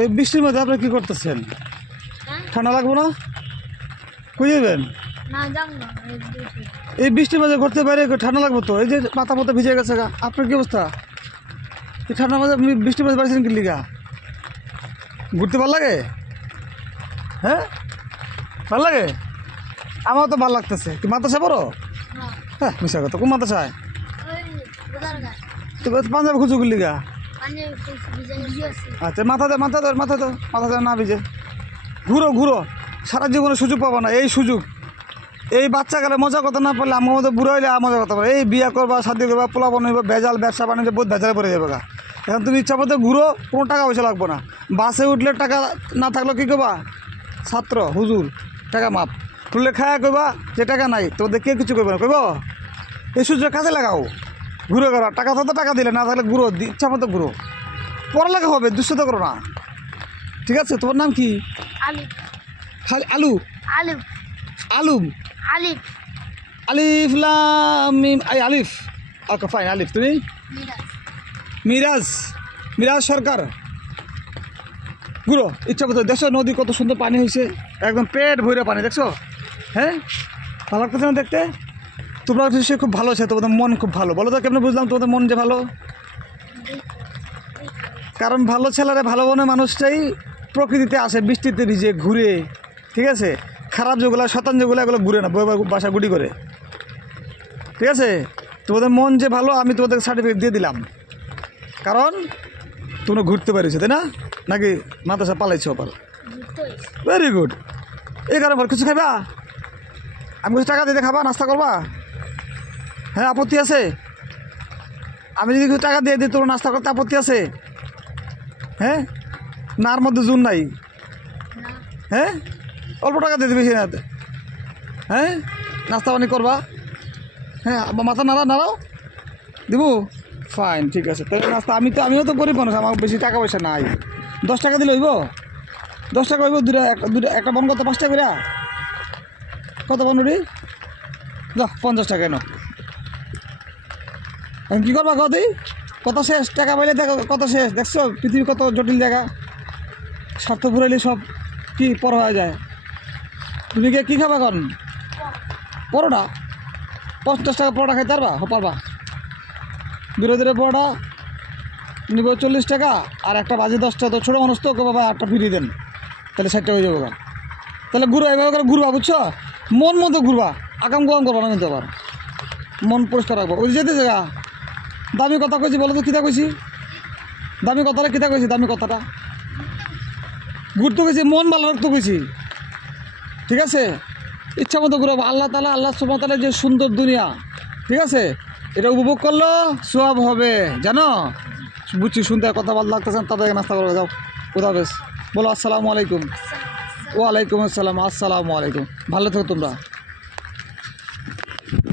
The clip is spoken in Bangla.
এই বৃষ্টির মধ্যে আপনি কি করতেছেন? ঠান্ডা লাগবো না? কই যাবেন? এই বৃষ্টির মধ্যে ঘুরতে বাইরে ঠান্ডা লাগবো তো। এই যে মাথা মতো ভিজে গেছে গা, আপনার কি অবস্থা? এই ঠান্ডার মধ্যে বৃষ্টির মধ্যে বাড়িছেন কি লিগা? ঘুরতে ভালো লাগে? হ্যাঁ ভালো লাগে? আমার তো ভালো লাগতেছে। কি মাদ্রাসা পড়ো? হ্যাঁ মিশা কথা। কোন মাদ্রাসায়? তো পাঞ্জাব খুঁজো কি লিগা? আচ্ছা মাথা দে না ভিজে। ঘুরো ঘুরো, সারা জীবনে সুযোগ পাবো না। এই সুযোগ, এই বাচ্চাকালে মজা করতে না পারলে আমার মধ্যে বুড়ো হইলে মজা করতে পারবে। এই বিয়া করবা, শাদি করবা, পোলা বানাইবা, ভেজাল ব্যবসা বাণিজ্য বহুত ভেজালে পড়ে যাবে গা। এখন তুমি ইচ্ছা মতো ঘুরো, কোনো টাকা পয়সা লাগবো না। বাসে উঠলে টাকা না থাকলেও কী করবা? ছাত্র হুজুর টাকা মাপ তুললে খায়া কইবা যে টাকা নাই, তোদের কে কিছু করবে না। কইব এই সুযোগ কাজে লাগাও, ঘুরে করো। টাকা তো টাকা দিলে, না থাকলে ঘুরো, ইচ্ছা মতো ঘুরো। পড়ালেখা হবে, দুঃস্থতা করো না। ঠিক আছে? তোমার নাম কি? খালি আলু? আলুম আলিফ লাম মিম। আলিফ। Okay fine. আলিফ। তুমি? মিরাজ সরকার। ঘুরো ইচ্ছা মতো। দেখছো নদী কত সুন্দর পানি হয়েছে, একদম পেট ভরে পানি। দেখছো? হ্যাঁ ভালো লাগতেছে না দেখতে? তোমরা সে খুব ভালো আছে, তোমাদের মন খুব ভালো। বলো তো কেমন বুঝলাম তোমাদের মন যে ভালো? কারণ ভালো ছেলেরা, ভালো মনের মানুষটাই প্রকৃতিতে আসে, বৃষ্টিতে ভিজে ঘুরে। ঠিক আছে? খারাপ যেগুলো, শতান যেগুলো, এগুলো ঘুরে না, বাসা গুড়ি করে। ঠিক আছে? তোমাদের মন যে ভালো, আমি তোমাদের সার্টিফিকেট দিয়ে দিলাম। কারণ তোমরা ঘুরতে পারিছো, তাই না? নাকি মাদ্রাসা পালাইছো? Very good. এই কারণ কিছু খাইবা? আমি কিছু টাকা দিতে খাবা, নাস্তা করবা? হ্যাঁ আপত্তি আছে? আমি যদি কিছু টাকা দিয়ে দিই তোর নাস্তা করতে আপত্তি আছে? হ্যাঁ নার মধ্যে জুন নাই? হ্যাঁ অল্প টাকা দিয়ে দিবি না? হ্যাঁ নাস্তা পানি করবা? হ্যাঁ মাথা নাড়াও দিব। ফাইন, ঠিক আছে। তাহলে নাস্তা আমিও তো গরিব মানুষ, আমার বেশি টাকা পয়সা নাই। 10 টাকা দিলে হইব? 10 টাকা হইব? দুটা একটা বন কত? 5 টাকা করে? কত বনরি? 50 টাকা এনো। এখন কী করবা কত? কত শেষ? টাকা পাইলে দেখো কত শেষ। দেখছো পৃথিবী কত জটিল জায়গা? স্বার্থ ঘুরাইলে সব কি পর হয়ে যায়। তুমি কী খাবা এখন? পরোটা? 50 টাকা পরোটা খাইতে পারবা? ধীরে ধীরে পরোটা নিব 40 টাকা, আর একটা বাজে 10 টাকা। তো ছোটো মানুষ তো বাবা 8টা ফিরিয়ে দেন, তাহলে 60 টাকা হয়ে যাবো। তাহলে ঘুরো, এভাবে করে ঘুরবা, বুঝছো? মন মতো ঘুরবা, আগাম গোয়াম করবা না কিন্তু। আবার মন পরিষ্কার রাখবো। ওই যেতে জায়গা দামি কথা কইছি, বলো তো কিতা কইছি? দামি কথাটা কিতা কইছি? দামি কথাটা ঘুরতে কইছি, মন ভালো রাখতে কইছি। ঠিক আছে? ইচ্ছা মতো ঘুরাবো। আল্লাহ সুবহানাহু ওয়া তাআলা যে সুন্দর দুনিয়া, ঠিক আছে, এটা উপভোগ করলো সওয়াব হবে, জানো? বুঝছি, শুনতে কথা ভালো লাগতেছেন, তাদেরকে নাস্তা করে যাও। খুদা হাফেজ। বলো আসসালামু আলাইকুম। ওয়ালাইকুম আসসালাম। আসসালামু আলাইকুম। ভালো থেকো তোমরা।